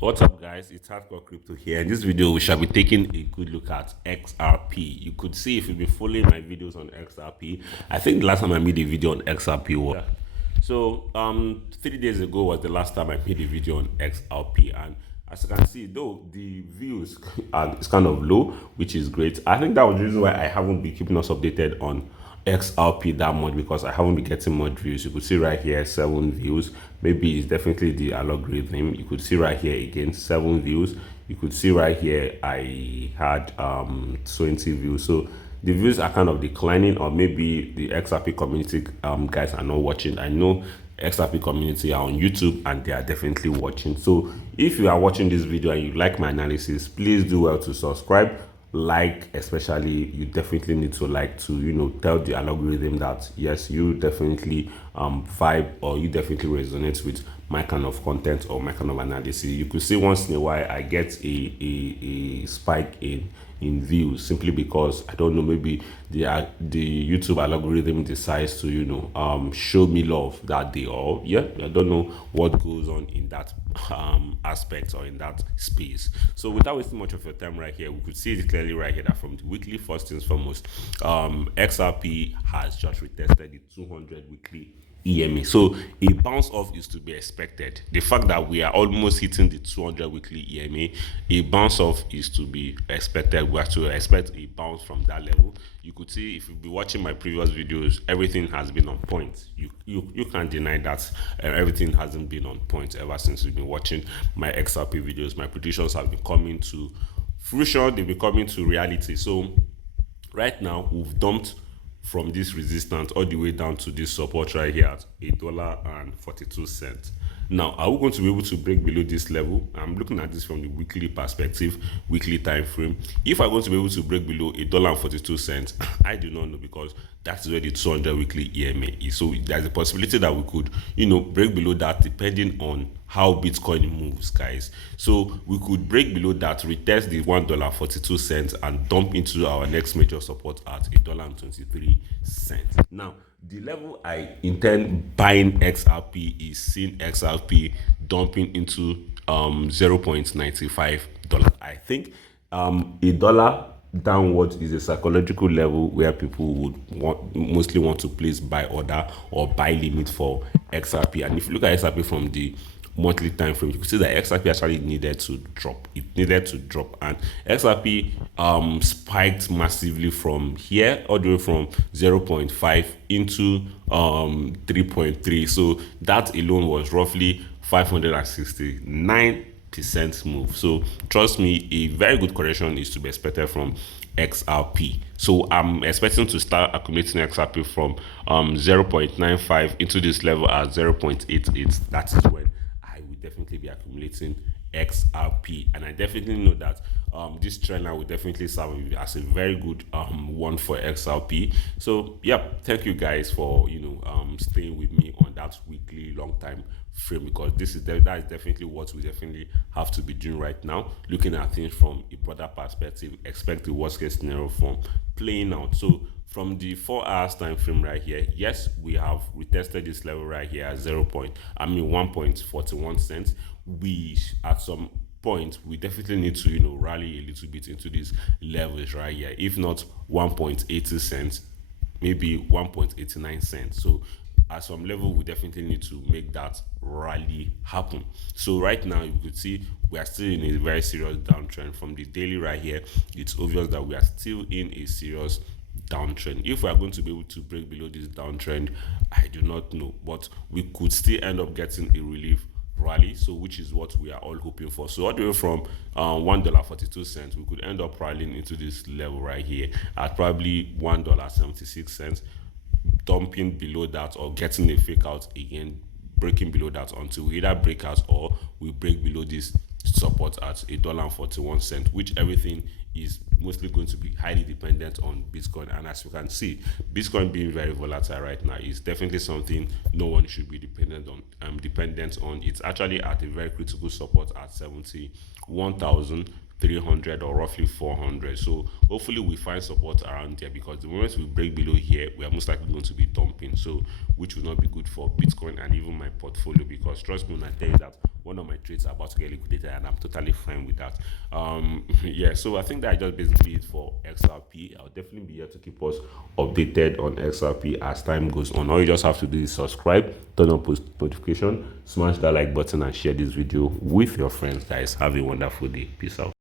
What's up, guys? It's Hardcore Crypto here. In this video, we shall be taking a good look at XRP. You could see if you've been following my videos on XRP. I think the last time I made a video on XRP was 3 days ago was the last time I made a video on XRP, and as you can see, though the views are it's kind of low, which is great. I think that was the reason why I haven't been keeping us updated on XRP that much, because I haven't been getting much views. You could see right here 7 views. Maybe it's definitely the algorithm. You could see right here again 7 views. You could see right here I had 20 views. So the views are kind of declining, or maybe the XRP community guys are not watching. I know XRP community are on YouTube and they are definitely watching. So if you are watching this video and you like my analysis, please do well to subscribe, like, especially you definitely need to like to tell the algorithm that yes, you definitely vibe, or you definitely resonate with my kind of content or my kind of analysis. You could see once in a while I get a spike in views, simply because I don't know, maybe the YouTube algorithm decides to show me love that day, or yeah, I don't know what goes on in that aspect or in that space. So without wasting much of your time right here, we could see it clearly right here that from the weekly, first things foremost, XRP has just retested the 200 weekly EMA. So a bounce off is to be expected. The fact that we are almost hitting the 200 weekly EMA, a bounce off is to be expected. We have to expect a bounce from that level. You could see if you've been watching my previous videos, everything has been on point. You can't deny that everything hasn't been on point ever since you've been watching my XRP videos. My predictions have been coming to fruition. They've been coming to reality. So right now we've dumped from this resistance all the way down to this support right here at $1.42. Now, are we going to be able to break below this level? I'm looking at this from the weekly perspective, weekly time frame. If I'm going to be able to break below $1.42, I do not know, because that's where the 200 weekly EMA is. So there's a possibility that we could, break below that, depending on how Bitcoin moves, guys. So we could break below that, retest the $1.42, and dump into our next major support at $1.23. Now, the level I intend buying XRP is seeing XRP dumping into $0.95. I think a dollar downwards is a psychological level where people would mostly want to place buy order or buy limit for XRP. And if you look at XRP from the monthly time frame, you can see that XRP actually needed to drop. It needed to drop, and XRP spiked massively from here, all the way from 0.5 into 3.3. So that alone was roughly 569% move. So trust me, a very good correction is to be expected from XRP. So I'm expecting to start accumulating XRP from 0.95 into this level at 0.88. That is when I will definitely be accumulating XRP, and I definitely know that this trend line will definitely serve as a very good one for XRP. So yeah, thank you guys for staying with me on that weekly long time frame, because that is definitely what we definitely have to be doing right now, looking at things from a broader perspective. Expect the worst case scenario from playing out. So from the 4 hours time frame right here, yes, we have retested this level right here at 1.41 cents. We at some point we definitely need to rally a little bit into these levels right here. If not 1.80 cents, maybe 1.89 cents. So at some level we definitely need to make that rally happen. So right now you could see we are still in a very serious downtrend. From the daily right here, it's obvious that we are still in a serious downtrend. If we are going to be able to break below this downtrend, I do not know, but we could still end up getting a relief rally, so which is what we are all hoping for. So all the way from $1.42, we could end up rallying into this level right here at probably $1.76, dumping below that, or getting a fake out again, breaking below that until we either break out or we break below this support at $1.41, which everything is mostly going to be highly dependent on Bitcoin. And as you can see, Bitcoin being very volatile right now is definitely something no one should be dependent on. It's actually at a very critical support at 71,300 or roughly 400. So hopefully we find support around there, because the moment we break below here, we are most likely going to be dumping, so which will not be good for Bitcoin and even my portfolio, because trust me when I tell you that one of my trades are about to get liquidated, and I'm totally fine with that. Yeah, so I think that I just basically it for XRP. I'll definitely be here to keep us updated on XRP as time goes on. All you just have to do is subscribe, turn on post notification, smash that like button, and share this video with your friends. Guys, have a wonderful day. Peace out.